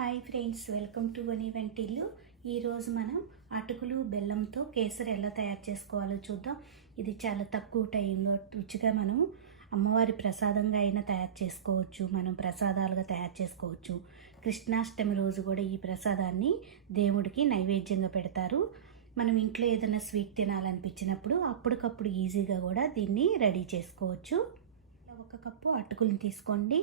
Hi friends, welcome to వని వంటిల్లు. ఈరోజు మనం అటుకులు బెల్లంతో కేసరి ఎలా తయారు చేసుకోవాలో చూద్దాం. ఇది చాలా తక్కువ టైంలో రుచిగా మనం అమ్మవారి ప్రసాదంగా అయినా తయారు చేసుకోవచ్చు, మనం ప్రసాదాలుగా తయారు చేసుకోవచ్చు. కృష్ణాష్టమి రోజు కూడా ఈ ప్రసాదాన్ని దేవుడికి నైవేద్యంగా పెడతారు. మనం ఇంట్లో ఏదైనా స్వీట్ తినాలనిపించినప్పుడు అప్పటికప్పుడు ఈజీగా కూడా దీన్ని రెడీ చేసుకోవచ్చు. 1 కప్పు అటుకులను తీసుకోండి.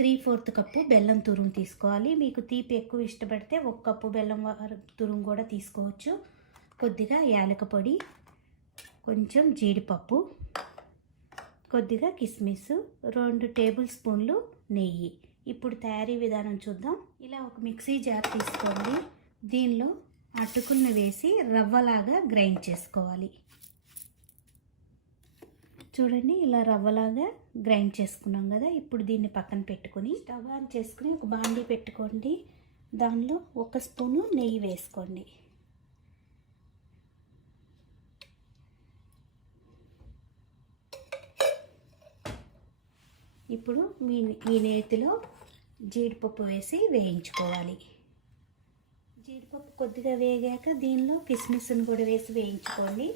3/4 కప్పు బెల్లం తురుము తీసుకోవాలి. మీకు తీపి ఎక్కువ ఇష్టపడితే 1 కప్పు బెల్లం తురుము కూడా తీసుకోవచ్చు. కొద్దిగా యాలక పొడి, కొంచెం జీడిపప్పు, కొద్దిగా కిస్మిస్, 2 టేబుల్ స్పూన్లు నెయ్యి. ఇప్పుడు తయారీ విధానం చూద్దాం. ఇలా ఒక మిక్సీ జార్ తీసుకోండి. దీనిలో అటుకులను వేసి రవ్వలాగా గ్రైండ్ చేసుకోవాలి. చూడండి, ఇలా రవ్వలాగా గ్రైండ్ చేసుకున్నాం కదా. ఇప్పుడు దీన్ని పక్కన పెట్టుకొని స్టవ్ ఆన్ చేసుకుని ఒక బాండీ పెట్టుకోండి. దానిలో 1 స్పూను నెయ్యి వేసుకోండి. ఇప్పుడు ఈ నేతిలో జీడిపప్పు వేసి వేయించుకోవాలి. జీడిపప్పు కొద్దిగా వేగాక దీనిలో కిస్మిస్ని కూడా వేసి వేయించుకోండి.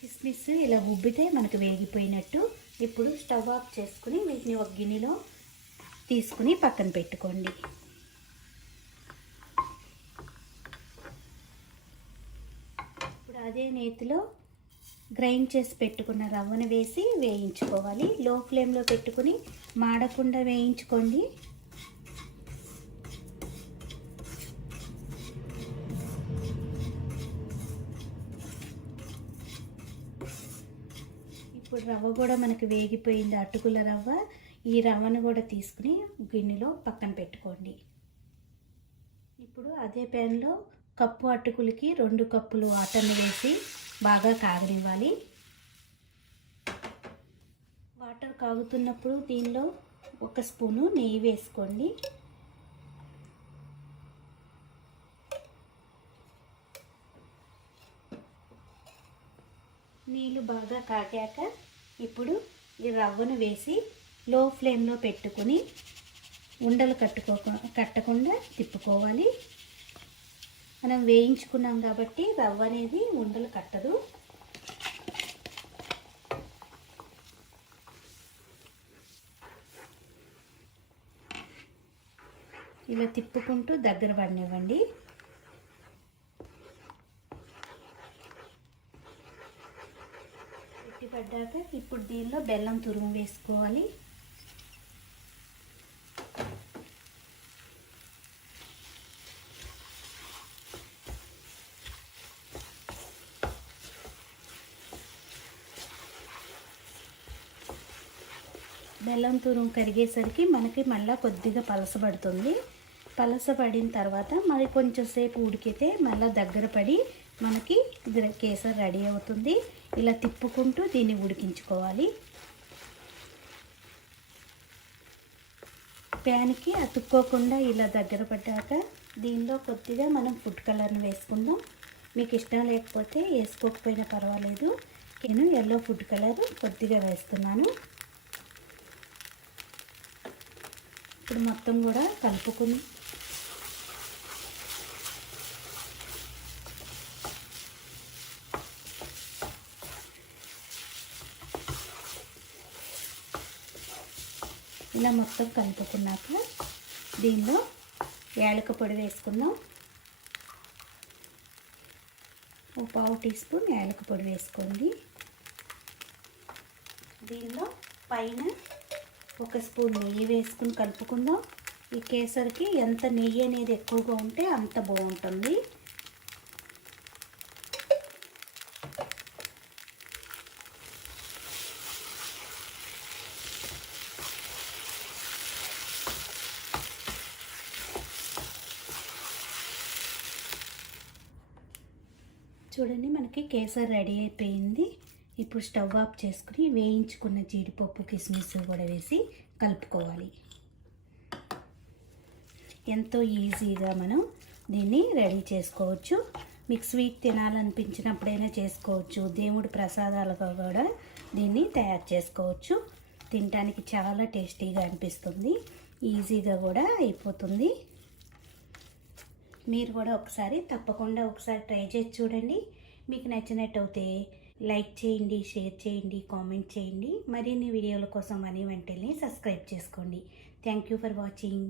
కిస్మిస్ ఇలా ఉబ్బితే మనకు వేగిపోయినట్టు. ఇప్పుడు స్టవ్ ఆఫ్ చేసుకుని వీటిని ఒక గిన్నెలో తీసుకుని పక్కన పెట్టుకోండి. ఇప్పుడు అదే నేతిలో గ్రైండ్ చేసి పెట్టుకున్న రవ్వను వేసి వేయించుకోవాలి. లో ఫ్లేమ్లో పెట్టుకుని మాడకుండా వేయించుకోండి. ఇప్పుడు రవ్వ కూడా మనకు వేగిపోయింది, అటుకుల రవ్వ. ఈ రవ్వను కూడా తీసుకుని గిన్నెలో పక్కన పెట్టుకోండి. ఇప్పుడు అదే ప్యాన్లో కప్పు అటుకులకి 2 కప్పులు వాటర్ని వేసి బాగా కాగనివ్వాలి. వాటర్ కాగుతున్నప్పుడు దీనిలో 1 స్పూను నెయ్యి వేసుకోండి. నీళ్ళు బాగా కాగాక ఇప్పుడు ఈ రవ్వను వేసి లో ఫ్లేమ్లో పెట్టుకొని ఉండలు కట్టకుండా తిప్పుకోవాలి. మనం వేయించుకున్నాం కాబట్టి రవ్వ అనేది ఉండలు కట్టదు. ఇలా తిప్పుకుంటూ దగ్గర పడనివ్వండి. పడ్డాక ఇప్పుడు దీనిలో బెల్లం తురుము వేసుకోవాలి. బెల్లం తురుము కరిగేసరికి మనకి మళ్ళీ కొద్దిగా పలసపడుతుంది. పలసపడిన తర్వాత మరి కొంచెం సేపు ఉడికితే మళ్ళీ దగ్గర పడి మనకి కేసరి రెడీ అవుతుంది. ఇలా తిప్పుకుంటూ దీన్ని ఉడికించుకోవాలి. ప్యాన్కి అతుక్కోకుండా ఇలా దగ్గర పడ్డాక దీనిలో కొద్దిగా మనం ఫుడ్ కలర్ని వేసుకుందాం. మీకు ఇష్టం లేకపోతే వేసుకోకపోయినా పర్వాలేదు. నేను ఎల్లో ఫుడ్ కలర్ కొద్దిగా వేస్తున్నాను. ఇప్పుడు మొత్తం కూడా కలుపుకుని ఇలా మొత్తం కలుపుకున్నాక దీనిలో యాలక పొడి వేసుకుందాం. 1/4 టీ స్పూన్ యాలక పొడి వేసుకోండి. దీనిలో పైన 1 స్పూన్ నెయ్యి వేసుకుని కలుపుకుందాం. ఈ కేసరికి ఎంత నెయ్యి అనేది ఎక్కువగా ఉంటే అంత బాగుంటుంది. చూడండి, మనకి కేసరి రెడీ అయిపోయింది. ఇప్పుడు స్టవ్ ఆఫ్ చేసుకుని వేయించుకున్న జీడిపప్పు, కిస్మిస్ కూడా వేసి కలుపుకోవాలి. ఎంతో ఈజీగా మనం దీన్ని రెడీ చేసుకోవచ్చు. మీకు స్వీట్ తినాలనిపించినప్పుడైనా చేసుకోవచ్చు. దేవుడి ప్రసాదాలుగా కూడా దీన్ని తయారు చేసుకోవచ్చు. తినడానికి చాలా టేస్టీగా అనిపిస్తుంది, ఈజీగా కూడా అయిపోతుంది. మీరు కూడా తప్పకుండా ఒకసారి ట్రై చేసి చూడండి. మీకు నచ్చినట్టయితే లైక్ చేయండి, షేర్ చేయండి, కామెంట్ చేయండి. మరిన్ని వీడియోల కోసం వాణి వంటిల్ని సబ్స్క్రైబ్ చేసుకోండి. Thank you for watching.